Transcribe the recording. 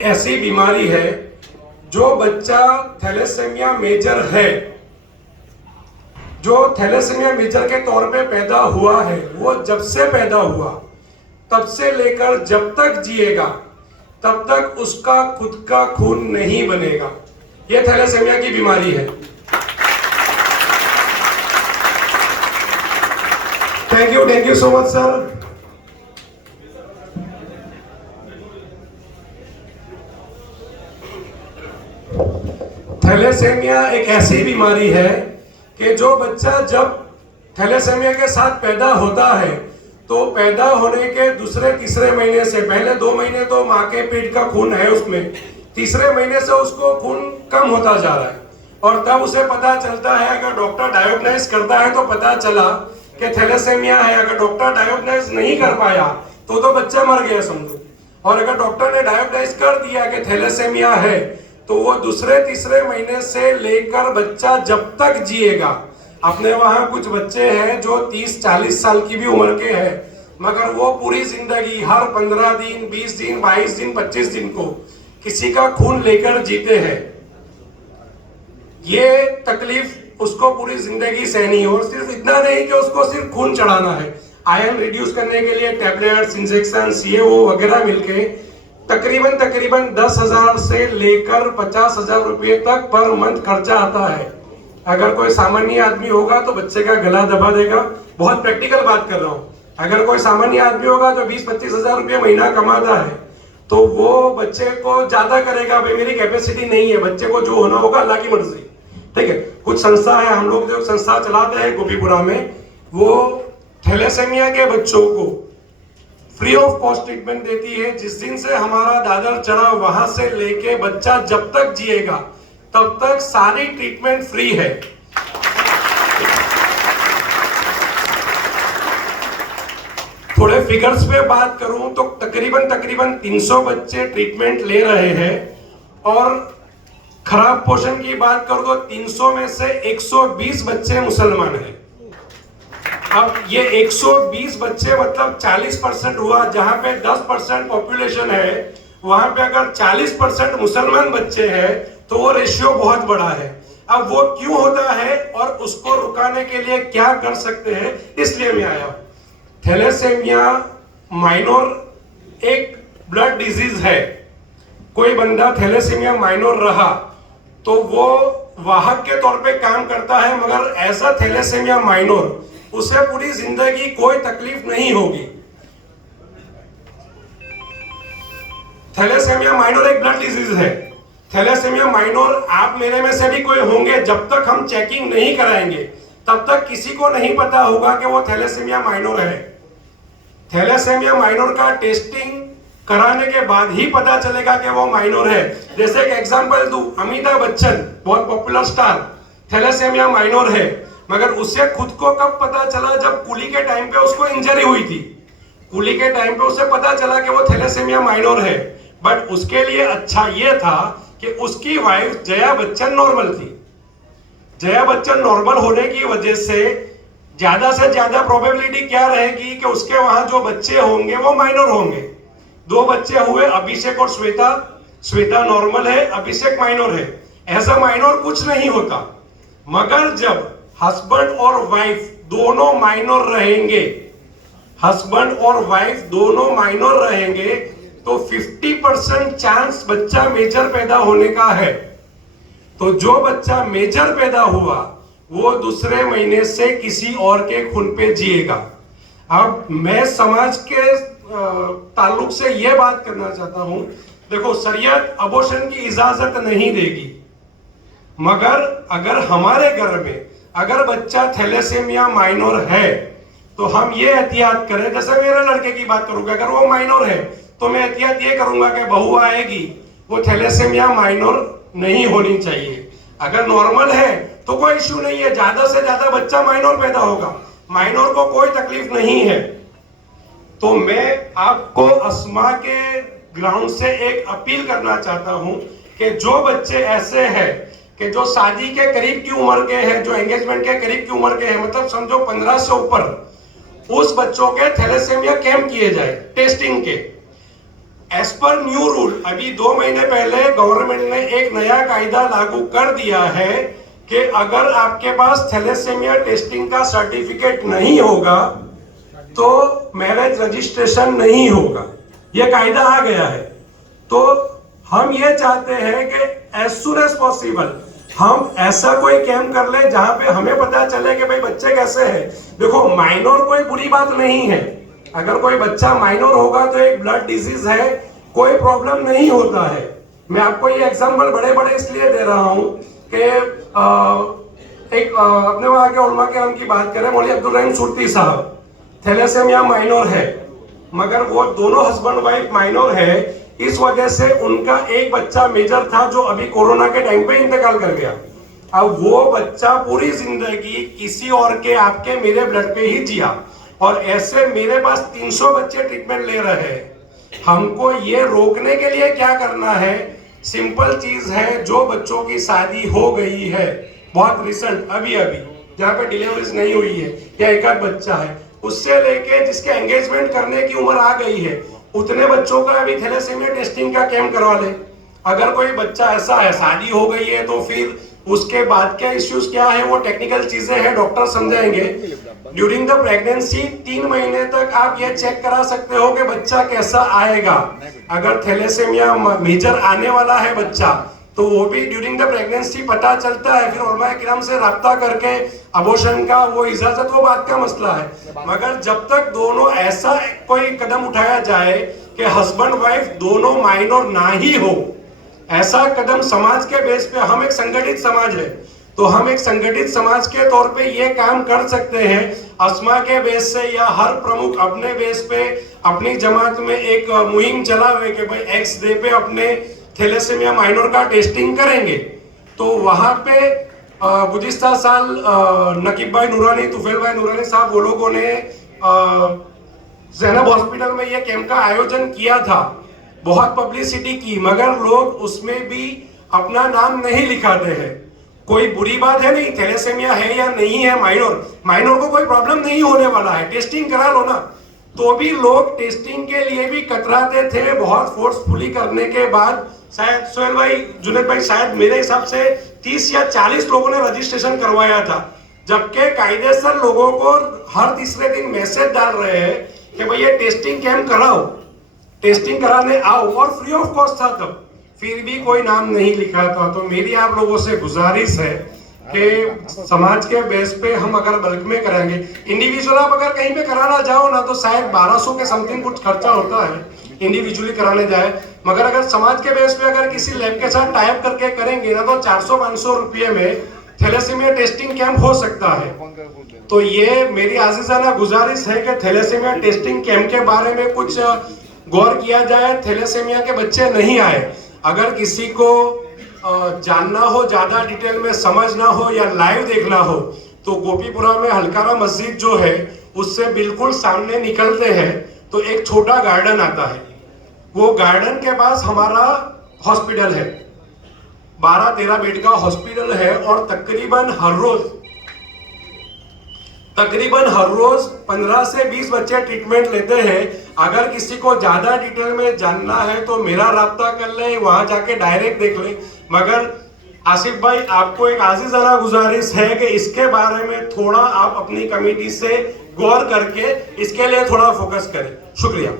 ऐसी बीमारी है जो बच्चा थैलेसेमिया मेजर है, जो थैलेसेमिया मेजर के तौर पे पैदा हुआ है, वो जब से पैदा हुआ तब से लेकर जब तक जिएगा तब तक उसका खुद का खून नहीं बनेगा। ये थैलेसेमिया की बीमारी है। Thank you so much sir. Thalassemia एक ऐसी बीमारी है कि जो बच्चा जब थैलेसेमिया के साथ पैदा होता है तो पैदा होने के दूसरे तीसरे महीने से, पहले 2 महीने तो माँ के पेट का खून है उसमें, तीसरे महीने से उसको खून कम होता जा रहा है और तब उसे पता चलता है, अगर डॉक्टर डायग्नोज करता है तो पता चला कि थैलेसेमिया है। अगर डॉक्टर डायग्नोज नहीं कर पाया तो बच्चा मर गया समझो, और अगर डॉक्टर ने डायग्नोज कर दिया कि थैलेसेमिया है तो वो दूसरे तीसरे महीने से लेकर बच्चा जब तक जिएगा। अपने वहां कुछ बच्चे हैं जो 30-40 साल की भी उम्र के हैं, मगर वो पूरी जिंदगी हर 15 दिन, 20 दिन, 22 दिन, 25 दिन को किसी का खून लेकर जीते हैं। ये तकलीफ उसको पूरी जिंदगी सहनी है। और सिर्फ इतना नहीं कि उसको सिर्फ खून चढ़ाना है, आयरन रिड्यूस करने के लिए टैबलेट्स, इंजेक्शन, CAO वगैरह मिलके तकरीबन 10,000 से लेकर 50,000 रुपये तक पर मंथ खर्चा आता है। अगर कोई सामान्य आदमी होगा तो बच्चे का गला दबा देगा, बहुत प्रैक्टिकल बात कर रहा हूँ। अगर कोई सामान्य आदमी होगा जो 20-25 हजार रुपये महीना कमाता है तो वो बच्चे को ज्यादा करेगा, भाई मेरी कैपेसिटी नहीं है, बच्चे को जो होना होगा अल्लाह की मर्जी। ठीक है, कुछ संस्था है, हम लोग जो संस्था चलाते हैं गोपीपुरा में, वो थैलेसेमिया के बच्चों को फ्री ऑफ कॉस्ट ट्रीटमेंट देती है। जिस दिन से हमारा दादर चढ़ा वहां से लेके बच्चा जब तक जिएगा तब तक सारी ट्रीटमेंट फ्री है। थोड़े फिगर्स पे बात करूं तो तकरीबन 300 बच्चे ट्रीटमेंट ले रहे हैं, और खराब पोषण की बात करूं तो 300 में से 120 बच्चे मुसलमान हैं। अब ये 120 बच्चे मतलब 40% हुआ। जहां पे 10% पॉपुलेशन है वहां पे अगर 40% मुसलमान बच्चे हैं तो वो रेशियो बहुत बड़ा है। अब वो क्यों होता है और उसको रुकाने के लिए क्या कर सकते हैं, इसलिए मैं आया। थैलेसेमिया माइनर एक ब्लड डिजीज है। कोई बंदा थैलेसेमिया माइनर रहा तो वो वाहक के तौर पे काम करता है, मगर ऐसा थैलेसेमिया माइनर उसे पूरी जिंदगी कोई तकलीफ नहीं होगी। थैलेसेमिया माइनर एक ब्लड डिजीज है। थैलेसेमिया माइनर आप मेरे में से भी कोई होंगे, जब तक हम चेकिंग नहीं कराएंगे तब तक किसी को नहीं पता होगा कि वो थैलेसेमिया माइनर है। थैलेसेमिया माइनर का टेस्टिंग कराने के बाद ही पता चलेगा कि वो माइनर है। जैसे एक एग्जांपल दूं, अमिताभ बच्चन बहुत पॉपुलर स्टार, थैलेसेमिया माइनर है, मगर उसे खुद को कब पता चला, जब कुली के टाइम पे उसको इंजरी हुई थी। कुली के टाइम पे उसे पता चला कि वो थैलेसेमिया माइनर है। बट उसके लिए अच्छा ये था कि उसकी वाइफ जया बच्चन नॉर्मल थी। जया बच्चन नॉर्मल होने की वजह से ज्यादा प्रोबेबिलिटी क्या रहेगी कि उसके वहां जो बच्चे होंगे वो माइनर होंगे। 2 बच्चे हुए, अभिषेक और श्वेता। श्वेता नॉर्मल है, अभिषेक माइनर है। ऐसा माइनर कुछ नहीं होता, मगर जब हस्बैंड और वाइफ दोनों माइनर रहेंगे, हस्बैंड और वाइफ दोनों माइनर रहेंगे तो 50% चांस बच्चा मेजर पैदा होने का है। तो जो बच्चा मेजर पैदा हुआ वो दूसरे महीने से किसी और के खून पे जिएगा। अब मैं समाज के ताल्लुक से यह बात करना चाहता हूं, देखो शरीयत अबॉर्शन की इजाजत नहीं देगी, मगर अगर हमारे घर में अगर बच्चा थैलेसेमिया माइनर है तो हम ये एहतियात करें। जैसे मेरे लड़के की बात करूंगा, अगर वो माइनर है तो मैं एहतियात ये करूंगा कि बहू आएगी वो थैलेसेमिया माइनर नहीं होनी चाहिए। अगर नॉर्मल है तो कोई इश्यू नहीं है, ज्यादा से ज्यादा बच्चा माइनर पैदा होगा, माइनर को कोई तकलीफ नहीं है। तो मैं आपको अस्मा के ग्राउंड से एक अपील करना चाहता हूं कि जो बच्चे ऐसे हैं कि जो शादी के करीब की उम्र के हैं, जो एंगेजमेंट के करीब की उम्र के हैं, मतलब समझो 15 से ऊपर, उस बच्चों के थैलेसेमिया कैंप किए जाए टेस्टिंग के। एज पर न्यू रूल अभी 2 महीने पहले गवर्नमेंट ने एक नया कायदा लागू कर दिया है कि अगर आपके पास थैलेसेमिया टेस्टिंग का सर्टिफिकेट नहीं होगा तो मैरिज रजिस्ट्रेशन नहीं होगा। यह कायदा आ गया है। तो हम ये चाहते हैं कि एज सुन एज पॉसिबल हम ऐसा कोई कैंप कर ले जहां पे हमें पता चले कि भाई बच्चे कैसे हैं। देखो माइनर कोई बुरी बात नहीं है, अगर कोई बच्चा माइनर होगा तो एक ब्लड डिजीज है, कोई प्रॉब्लम नहीं होता है। मैं आपको ये एग्जांपल बड़े बड़े इसलिए दे रहा हूं कि एक अपने वहां के उलमा के की बात करें, मौलवी अब्दुल रहीम सुरती साहब थैलेसेमिया माइनर है, मगर वो दोनों हस्बैंड वाइफ माइनर है। इस वजह से उनका एक बच्चा मेजर था जो अभी कोरोना के टाइम पे इंतकाल कर गया। अब वो बच्चा पूरी जिंदगी किसी और के आपके मेरे ब्लड पे ही जिया, और ऐसे मेरे पास 300 बच्चे ट्रीटमेंट ले रहे हैं। हमको ये रोकने के लिए क्या करना है? सिंपल चीज है, जो बच्चों की शादी हो गई है बहुत रिसेंट अभी जहाँ पे डिलीवरीज नहीं हुई है या एक आध बच्चा है, उससे लेके जिसके एंगेजमेंट करने की उम्र आ गई है, उतने बच्चों का अभी थैलेसेमिया टेस्टिंग का कैंप करवा ले। अगर कोई बच्चा ऐसा है शादी हो गई है तो फिर उसके बाद क्या इश्यूज क्या है वो टेक्निकल चीजें हैं, डॉक्टर समझाएंगे। ड्यूरिंग द प्रेगनेंसी 3 महीने तक आप ये चेक करा सकते हो कि बच्चा कैसा आएगा। अगर थैलेसेमिया मेजर आने वाला है बच्चा तो वो भी ड्यूरिंग द प्रेगनेंसी पता चलता है। फिर उलमा किराम से राब्ता करके अबॉर्शन का वो इजाजत वो बात का मसला है, मगर जब तक दोनों ऐसा कोई कदम उठाया जाए कि हस्बैंड वाइफ दोनों माइनर ना ही हो, ऐसा कदम समाज के बेस पे, हम एक संगठित समाज है तो हम एक संगठित समाज के तौर पे ये काम कर सकते हैं। अस्मा के बेस से या हर प्रमुख अपने बेस पे अपनी जमात में एक मुहिम चला हुए कि भाई एक्स डे पे अपने थैलेसेमिया माइनर का टेस्टिंग करेंगे। तो वहां पे गुज़िश्ता साल नकीब भाई नूरानी, तुफैल भाई नूरानी साहब वो लोगों ने ज़ैनब हॉस्पिटल में ये कैंप का आयोजन किया था, बहुत पब्लिसिटी की, मगर लोग उसमें भी अपना नाम नहीं लिखाते हैं। कोई बुरी बात है नहीं, थैलेसेमिया है या नहीं है, माइनर को कोई प्रॉब्लम नहीं होने वाला है, टेस्टिंग करा लो ना। तो भी लोग टेस्टिंग के लिए भी कतराते थे। बहुत फोर्सफुली करने के बाद शायद सोहेल भाई, जुनेद भाई, शायद मेरे हिसाब से 30 या 40 लोगों ने रजिस्ट्रेशन करवाया था, जबकि कायदेसर लोगों को हर तीसरे दिन मैसेज डाल रहे हैं कि भाई ये टेस्टिंग कैंप कराओ, टेस्टिंग कराने आओ, और फ्री ऑफ कॉस्ट था तब, फिर भी कोई नाम नहीं लिखा था। तो मेरी आप लोगों से गुजारिश है कि समाज के बेस पे हम अगर बल्क में कराएंगे, इंडिविजुअल आप अगर कहीं पे कराना जाओ ना तो शायद 1200 के समथिंग कुछ खर्चा होता है इंडिविजुअली कराने जाए, मगर अगर समाज के बेस पे अगर किसी लैब के साथ टाइप करके करेंगे ना तो 400-500 रुपये में थैलेसेमिया टेस्टिंग कैंप हो सकता है। तो ये मेरी आजीजाना गुजारिश है कि थैलेसेमिया टेस्टिंग कैंप के बारे में कुछ गौर किया जाए। थैलेसेमिया के बच्चे नहीं आए, अगर किसी को जानना हो, ज्यादा डिटेल में समझना हो या लाइव देखना हो तो गोपीपुरा में हलकारा मस्जिद जो है उससे बिल्कुल सामने निकलते हैं तो एक छोटा गार्डन आता है, वो गार्डन के पास हमारा हॉस्पिटल है, 12-13 बेड का हॉस्पिटल है, और तकरीबन हर रोज 15 से 20 बच्चे ट्रीटमेंट लेते हैं। अगर किसी को ज्यादा डिटेल में जानना है तो मेरा राब्ता कर ले, वहां जाके डायरेक्ट देख ले। मगर आसिफ भाई, आपको एक आजीजाना गुजारिश है कि इसके बारे में थोड़ा आप अपनी कमेटी से गौर करके इसके लिए थोड़ा फोकस करें। शुक्रिया।